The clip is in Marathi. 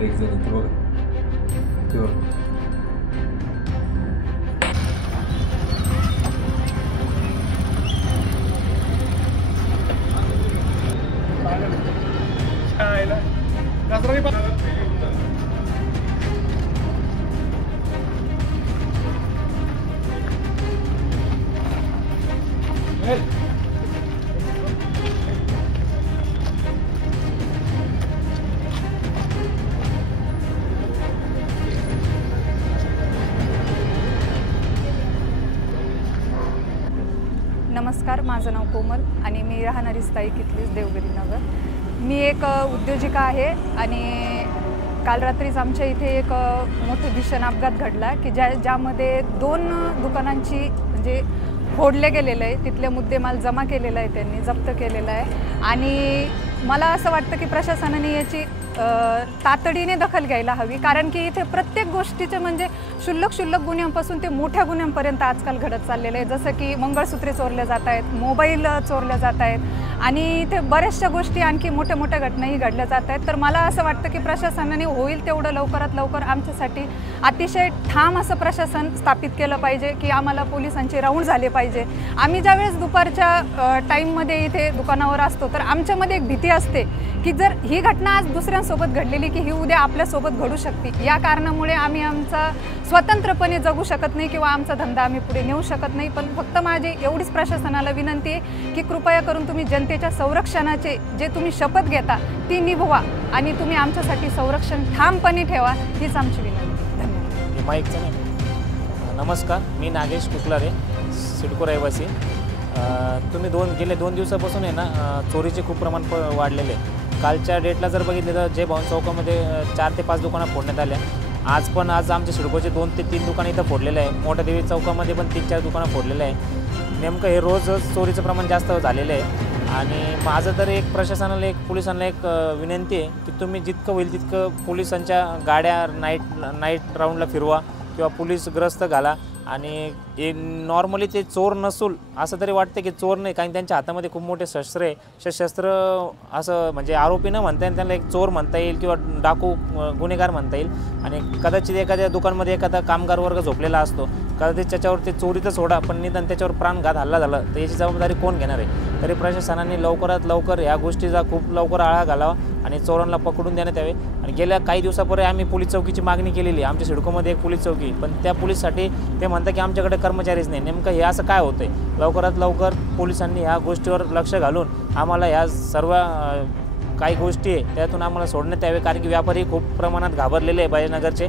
त्याच्यानंतर बघा नमस्कार, माझं नाव कोमल आणि मी राहणारी स्थायिक इथलीच देवगिरी नगर। मी एक उद्योजिका आहे आणि काल रात्रीच आमच्या इथे एक मोठा भीषण अपघात घडला की ज्यामध्ये 2 दुकानांची म्हणजे फोडले गेलेलं आहे। तिथले मुद्देमाल जमा केलेला आहे, त्यांनी जप्त केलेला आहे आणि मला असं वाटतं की प्रशासनाने याची तातडीने दखल घ्यायला हवी, कारण की इथे प्रत्येक गोष्टीचे म्हणजे क्षुल्लक गुन्ह्यांपासून ते मोठ्या गुन्ह्यांपर्यंत आजकाल घडत चाललेलं आहे। जसं की मंगळसूत्रे चोरले जात आहेत, मोबाईल चोरले जात आहेत आणि इथे बऱ्याचशा गोष्टी आणखी मोठ्या घटनाही घडल्या जात आहेत। तर मला असं वाटतं की प्रशासनाने होईल तेवढं लवकरात लवकर आमच्यासाठी अतिशय ठाम असं प्रशासन स्थापित केलं पाहिजे की आम्हाला पोलिसांचे राऊंड झाले पाहिजे। आम्ही ज्यावेळेस दुपारच्या टाईममध्ये इथे दुकानावर असतो तर आमच्यामध्ये एक भीती असते की जर ही घटना आज दुसऱ्यांसोबत घडलेली की ही उद्या आपल्यासोबत घडू शकते। या कारणामुळे आम्ही आमचा स्वतंत्रपणे जगू शकत नाही किंवा आमचा धंदा आम्ही पुढे नेऊ शकत नाही। पण फक्त माझी एवढीच प्रशासनाला विनंती आहे की कृपया करून तुम्ही जनतेच्या संरक्षणाचे जे तुम्ही शपथ घेता ती निभवा आणि तुम्ही आमच्यासाठी संरक्षण ठामपणे ठेवा, हीच आमची विनंती। धन्यवाद। माईकचं नाही। नमस्कार, मी नागेश कुकलारे, सिडको रहिवासी। तुम्ही गेले 2 दिवसापासून आहे ना चोरीचे खूप प्रमाण वाढलेले आहे। कालच्या डेटला जर बघितलं तर जय भवन चौकामध्ये 4 ते 5 दुकानं फोडण्यात आल्या। आज आमच्या सिडकोचे 2 ते 3 दुकानं इथं फोडलेले आहे। मोठ्या देवी चौकामध्ये पण 3-4 दुकानं फोडलेले आहे। नेमकं हे रोजच चोरीचं प्रमाण जास्त झालेलं आहे आणि माझं तर एक प्रशासनाला एक पोलिसांना एक विनंती आहे की तुम्ही जितकं होईल तितकं पोलिसांच्या गाड्या नाईट राऊंडला फिरवा किंवा पोलीस ग्रस्त घाला आणि नॉर्मली ते चोर नसूल असं तरी वाटतं की चोर नाही, कारण त्यांच्या हातामध्ये खूप मोठे शस्त्र आहे। शस्त्र असं म्हणजे आरोपी न म्हणता येईल, त्यांना एक चोर म्हणता येईल किंवा डाकू गुन्हेगार म्हणता येईल आणि कदाचित एखाद्या दुकानमध्ये एखादा कामगार वर्ग झोपलेला असतो, कदाचित त्याच्यावर ते चोरीचं सोडा पण निदान त्याच्यावर प्राणघात हल्ला झाला तर याची जबाबदारी कोण घेणार आहे। तरी प्रशासनाने लवकरात लवकर या गोष्टीचा खूप लवकर आळा घालावा आणि चोरांना पकडून देण्यात यावे। आणि गेल्या काही दिवसापूर्वी आम्ही पोलीस चौकीची मागणी केलेली आहे, आमच्या सिडकोमध्ये एक पोलीस चौकी, पण त्या पोलीससाठी ते म्हणतात की आमच्याकडे कर्मचारीच नाही। नेमकं हे असं काय होतं आहे? लवकरात लवकर पोलिसांनी ह्या गोष्टीवर लक्ष घालून आम्हाला ह्या सर्व काही गोष्टी आहे त्यातून आम्हाला सोडण्यात यावे, कारण की व्यापारी खूप प्रमाणात घाबरलेले आहे बायनगरचे